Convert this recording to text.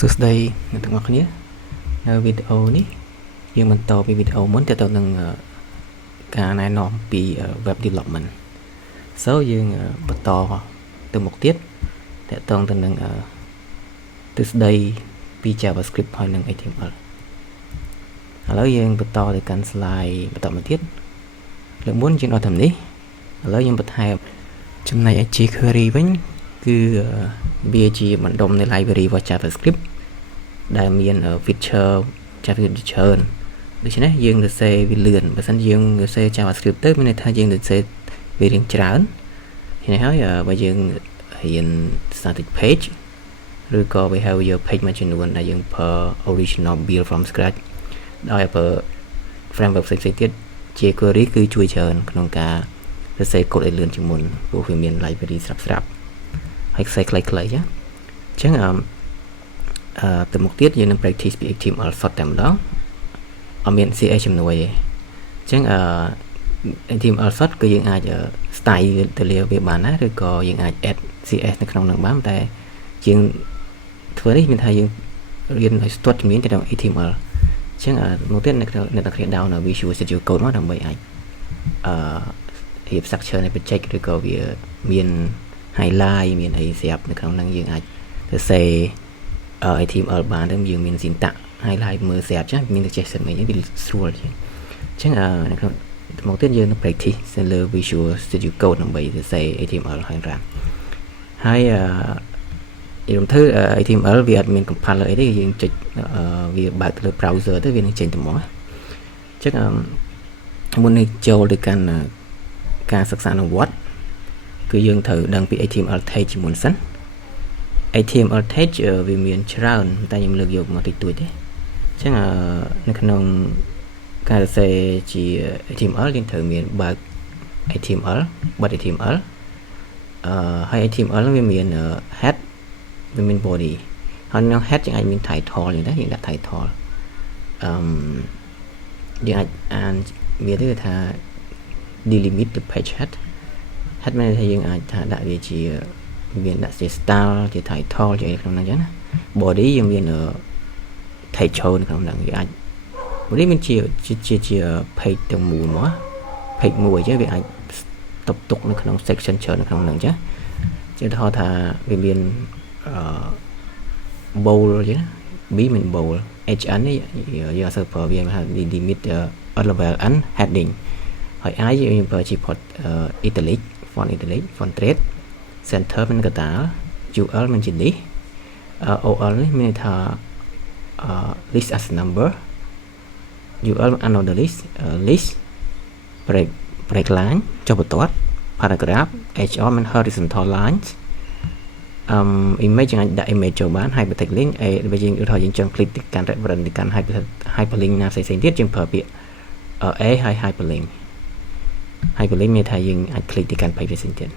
សួស្តីអ្នកទាំងអស់គ្នានៅវីដេអូនេះយើងបន្តពីវីដេអូមុនទាក់ទងនឹងការណែនាំពី web development យើងបន្តទៅមុខទៀតទាក់ទងទៅនឹងទិសដៅពី JavaScript ហើយនិង HTML ឥឡូវយើងបន្តទៅកាន់ slide បន្តមកទៀតលើកមុនយើងអត់តាមនេះឥឡូវយើងបន្ថែមចំណែក jQuery វិញគឺវាជាបណ្ដុំនៃ library របស់ JavaScript ដែលមាន feature JavaScript ច្រើនដូច្នេះយើងសរសេរវាលឿនបើមិនយើងសរសេរ JavaScript ទៅមានន័យថាយើងសរសេរវារៀងច្រើននេះហើយបើយើងរៀន static page ឬក៏ behavior page មួយចំនួនដែលយើងប្រើ original build from scratch ដោយប្រើ framework ផ្សេងៗទៀត jQuery គឺជួយច្រើនក្នុងការសរសេរកូដឲ្យលឿនជាងមុនព្រោះវាមាន library ស្រាប់ហើយខ្សែខ្លីៗអញ្ចឹងទៅមុខទៀតយើងនឹង practice ពី HTML សុទ្ធតែម្ដងអត់មាន CSS ជំនួយទេអញ្ចឹងHTML សុទ្ធគឺយើងអាច style ទៅលើវាបានដែរឬក៏យើងអាច add CSS នៅក្នុងនឹងបានតែជាងធ្វើនេះមានថាយើងរៀនឲ្យស្ទាត់ជំនាញទៅក្នុង HTML អញ្ចឹងមកទៀតអ្នកទាំងគ្នា down Visual Studio Code មកដើម្បីអាចរៀប structure នៃ project ឬក៏វាមាន highlight មានអីស្រាប់នៅក្នុងហ្នឹងយើងអាចសរសេរHTML បានទៅយើងមាន syntax highlight មើលស្រាប់ចាមាន suggestion អីវាស្រួលជាងអញ្ចឹងនៅក្នុងមកទៀតយើងនឹង practice ទៅលើ Visual Studio Code ដើម្បីសរសេរ HTML ហើយរ៉ាំហើយយើងធ្វើ HTML វាអត់មាន compiler អីទេយើងចុចវាបើកទៅលើ browser ទៅវានឹងចេញទៅមកអញ្ចឹងមុននេះចូលទៅកាន់ការសិក្សាអនុវត្តគឺយើងត្រូវដឹងពី HTML tag ជាមុនសិន HTML tag វាមានច្រើនតែខ្ញុំលើកយកមកតិចតួចទេអញ្ចឹងនៅក្នុងការសរសេរជា HTML យើងត្រូវមានបើក HTML បិទ HTML ហើយ HTML វាមាន head វាមាន body ហើយក្នុង head យើងអាចមាន title យ៉ាងដែរយើងដាក់ title យើងអាចអានវាទៅថា delimit the page head មានន័យថាយើងអាចថាដាក់វាជាមានដាក់ជា style ជា title ជាអីក្នុងហ្នឹងអញ្ចឹងណា body យើងមាន title នៅក្នុងហ្នឹងវាអាច body មានជា page ទាំងមូលមក page មួយអញ្ចឹងវាអាចតបទុកនៅក្នុង section ច្រើននៅក្នុងហ្នឹងអញ្ចឹងជាឧទាហរណ៍ថាវាមានbold អញ្ចឹង B មាន bold HN នេះយើងអត់សូវប្រើវាថា limit level n heading ហើយ I យើងប្រើជា italic font italic font red center មានកតាល UL មានជា list OL នេះមានន័យថា list as number UL another list break line ចុះបន្ទាត់ paragraph HR មាន horizontal lines image យើងអាចដាក់ image ចូលបាន hypertext link បើយើងឧទាហរណ៍យើងចង់ click ទៅកាន់ reference ទៅកាន់ hyperlink ណាផ្សេងៗទៀតយើងប្រើពាក្យ A ហើយ hyperlink មានថាយើងអាច click ទៅកាន់ page ផ្សេងទៀត